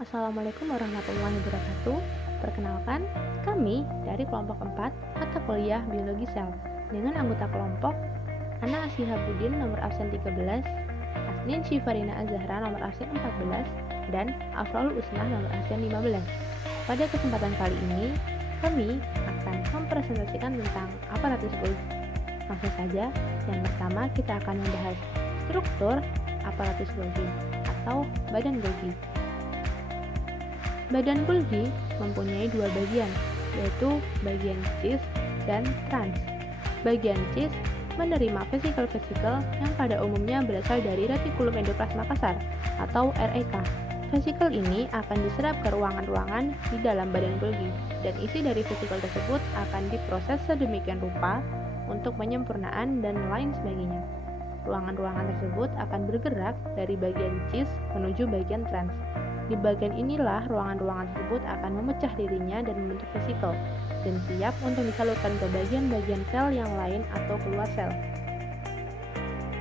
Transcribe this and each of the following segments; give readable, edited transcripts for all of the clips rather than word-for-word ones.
Assalamualaikum warahmatullahi wabarakatuh. Perkenalkan, kami dari kelompok 4 mata kuliah Biologi Sel dengan anggota kelompok Ana Asihabudin nomor absen 13, Asnin Syifarina Azahra nomor absen 14, dan Afrul Usnah nomor absen 15. Pada kesempatan kali ini, kami akan mempresentasikan tentang aparatus Golgi. Langsung saja, yang pertama kita akan membahas struktur aparatus Golgi atau badan Golgi. Badan Golgi mempunyai dua bagian, yaitu bagian cis dan trans. Bagian cis menerima vesikel-vesikel yang pada umumnya berasal dari retikulum endoplasma kasar atau REK. Vesikel ini akan diserap ke ruangan-ruangan di dalam badan Golgi, dan isi dari vesikel tersebut akan diproses sedemikian rupa untuk penyempurnaan dan lain sebagainya. Ruangan-ruangan tersebut akan bergerak dari bagian cis menuju bagian trans. Di bagian inilah ruangan-ruangan tersebut akan memecah dirinya dan membentuk vesikel dan siap untuk disalurkan ke bagian-bagian sel yang lain atau keluar sel.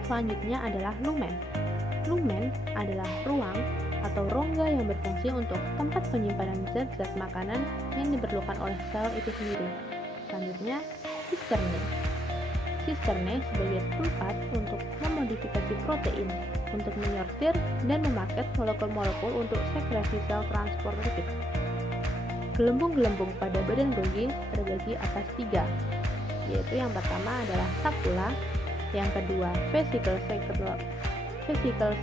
Selanjutnya adalah lumen. Lumen adalah ruang atau rongga yang berfungsi untuk tempat penyimpanan zat-zat makanan yang diperlukan oleh sel itu sendiri. Selanjutnya, sisterne. Sisterne sebagai tempat untuk memodifikasi protein, untuk menyortir dan memaket molekul-molekul untuk sekresi sel transportatif. Gelembung-gelembung pada badan Golgi terbagi atas 3, yaitu yang pertama adalah sakula, yang kedua vesikel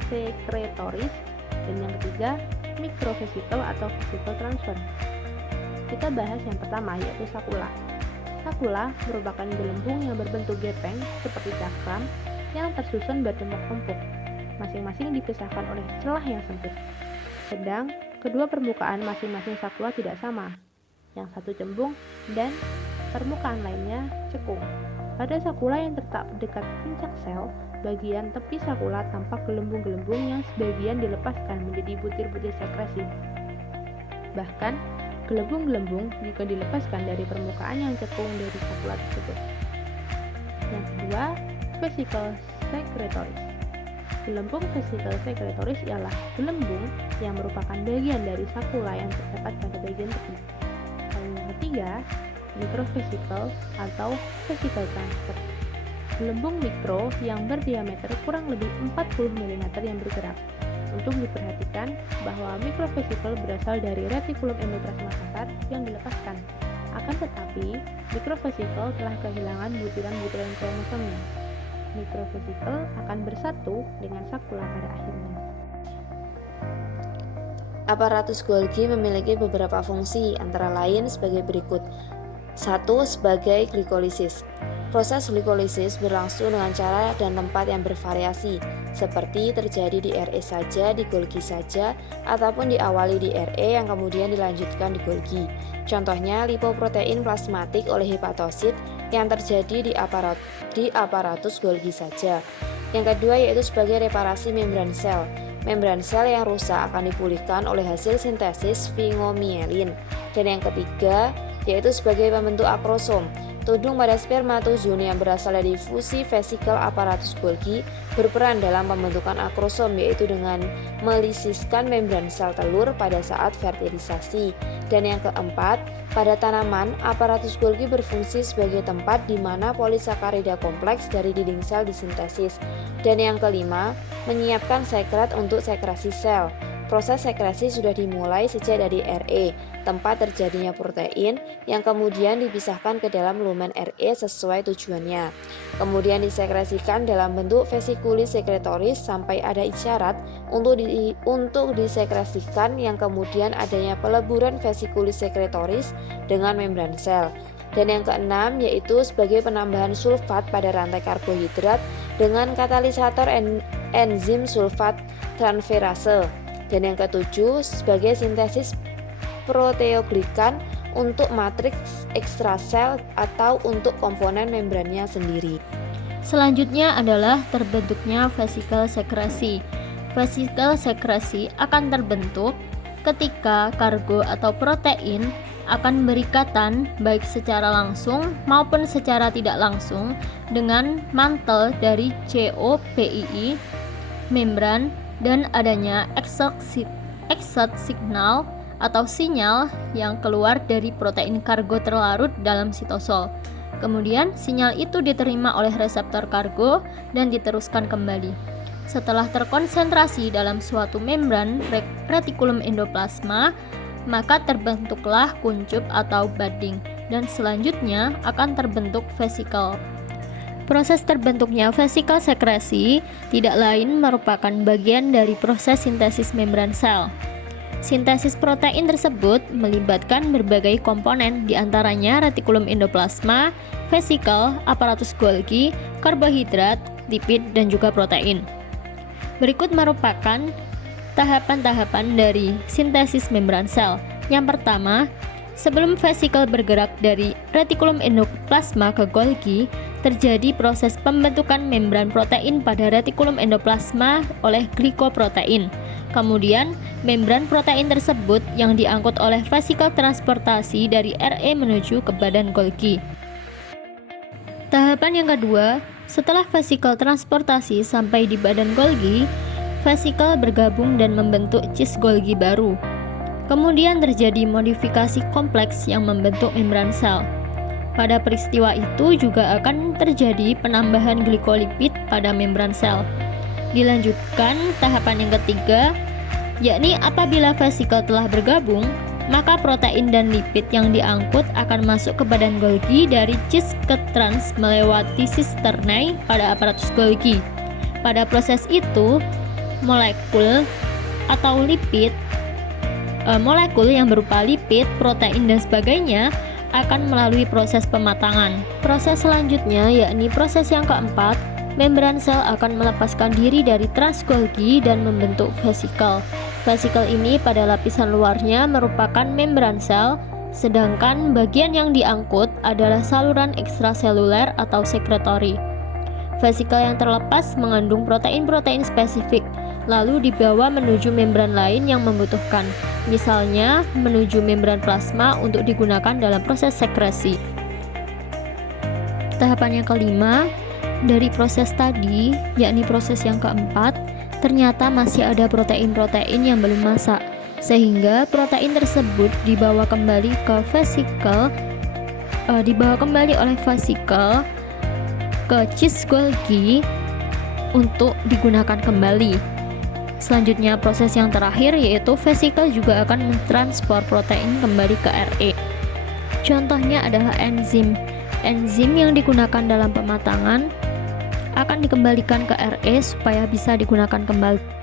sekretoris, dan yang ketiga mikrovesikel atau vesikel transfer. Kita bahas yang pertama, yaitu sakula. Sakula merupakan gelembung yang berbentuk gepeng seperti cakram yang tersusun bertumpuk-tumpuk, masing-masing dipisahkan oleh celah yang sempit. Sedang kedua permukaan masing-masing sakula tidak sama, yang satu cembung dan permukaan lainnya cekung. Pada sakula yang terletak dekat puncak sel, bagian tepi sakula tampak gelembung-gelembung yang sebagian dilepaskan menjadi butir-butir sekresi. Bahkan, gelembung-gelembung juga dilepaskan dari permukaan yang cekung dari sakula tersebut. Yang kedua, vesikel sekretoris. Gelembung vesikel sekretoris ialah gelembung yang merupakan bagian dari sakula yang terdapat pada bagian tepi. Lalu yang ketiga, mikrovesikel atau vesikel transfer. Gelembung mikro yang berdiameter kurang lebih 40 mm yang bergerak. Untuk diperhatikan bahwa mikrovesikel berasal dari retikulum endoplasma kasar yang dilepaskan. Akan tetapi, mikrovesikel telah kehilangan butiran-butiran kromosomnya. Mikrovesikel akan bersatu dengan sakula pada akhirnya. Aparatus Golgi memiliki beberapa fungsi, antara lain sebagai berikut. 1. Sebagai glikolisis. Proses glikolisis berlangsung dengan cara dan tempat yang bervariasi, seperti terjadi di RE saja, di Golgi saja, ataupun diawali di RE yang kemudian dilanjutkan di Golgi. Contohnya lipoprotein plasmatik oleh hepatosit yang terjadi di aparatus Golgi saja. Yang kedua yaitu sebagai reparasi membran sel. Membran sel yang rusak akan dipulihkan oleh hasil sintesis sfingomielin. Dan yang ketiga yaitu sebagai pembentuk akrosom. Tudung pada spermatozoon yang berasal dari fusi vesikel aparatus Golgi berperan dalam pembentukan akrosom, yaitu dengan melisiskan membran sel telur pada saat fertilisasi. Dan yang keempat, pada tanaman, aparatus Golgi berfungsi sebagai tempat di mana polisakarida kompleks dari dinding sel disintesis. Dan yang kelima, menyiapkan sekret untuk sekresi sel. Proses sekresi sudah dimulai sejak dari RE, tempat terjadinya protein yang kemudian dipisahkan ke dalam lumen RE sesuai tujuannya. Kemudian disekresikan dalam bentuk vesikulis sekretoris sampai ada isyarat untuk disekresikan, yang kemudian adanya peleburan vesikulis sekretoris dengan membran sel. Dan yang keenam yaitu sebagai penambahan sulfat pada rantai karbohidrat dengan katalisator enzim sulfat transferase. Dan yang ketujuh sebagai sintesis proteoglikan untuk matriks ekstrasel atau untuk komponen membrannya sendiri. Selanjutnya adalah terbentuknya vesikel sekresi. Vesikel sekresi akan terbentuk ketika kargo atau protein akan berikatan baik secara langsung maupun secara tidak langsung dengan mantel dari COPII, membran, dan adanya exert signal atau sinyal yang keluar dari protein kargo terlarut dalam sitosol. Kemudian sinyal itu diterima oleh reseptor kargo dan diteruskan kembali. Setelah terkonsentrasi dalam suatu membran retikulum endoplasma, maka terbentuklah kuncup atau budding dan selanjutnya akan terbentuk vesikel. Proses terbentuknya vesikel sekresi tidak lain merupakan bagian dari proses sintesis membran sel. Sintesis protein tersebut melibatkan berbagai komponen, diantaranya retikulum endoplasma, vesikel, aparatus Golgi, karbohidrat, lipid, dan juga protein. Berikut merupakan tahapan-tahapan dari sintesis membran sel. Yang pertama, sebelum vesikel bergerak dari retikulum endoplasma ke Golgi, terjadi proses pembentukan membran protein pada retikulum endoplasma oleh glikoprotein. Kemudian, membran protein tersebut yang diangkut oleh vesikel transportasi dari RE menuju ke badan Golgi. Tahapan yang kedua, setelah vesikel transportasi sampai di badan Golgi, vesikel bergabung dan membentuk cis Golgi baru. Kemudian terjadi modifikasi kompleks yang membentuk membran sel. Pada peristiwa itu juga akan terjadi penambahan glikolipid pada membran sel. Dilanjutkan tahapan yang ketiga, yakni apabila vesikel telah bergabung, maka protein dan lipid yang diangkut akan masuk ke badan Golgi dari cis ke trans melewati cisternae pada aparatus Golgi. Pada proses itu, molekul atau lipid, molekul yang berupa lipid, protein, dan sebagainya akan melalui proses pematangan. Proses selanjutnya yakni proses yang keempat, membran sel akan melepaskan diri dari trans Golgi dan membentuk vesikel. Vesikel ini pada lapisan luarnya merupakan membran sel, sedangkan bagian yang diangkut adalah saluran ekstraseluler atau sekretori. Vesikel yang terlepas mengandung protein-protein spesifik, lalu dibawa menuju membran lain yang membutuhkan, misalnya menuju membran plasma untuk digunakan dalam proses sekresi. Tahapan yang kelima, dari proses tadi, yakni proses yang keempat, ternyata masih ada protein-protein yang belum masak, sehingga protein tersebut dibawa kembali ke vesikel, oleh vesikel ke cis Golgi untuk digunakan kembali. Selanjutnya proses yang terakhir yaitu vesikel juga akan mentranspor protein kembali ke RE. Contohnya adalah enzim. Enzim yang digunakan dalam pematangan akan dikembalikan ke RE supaya bisa digunakan kembali.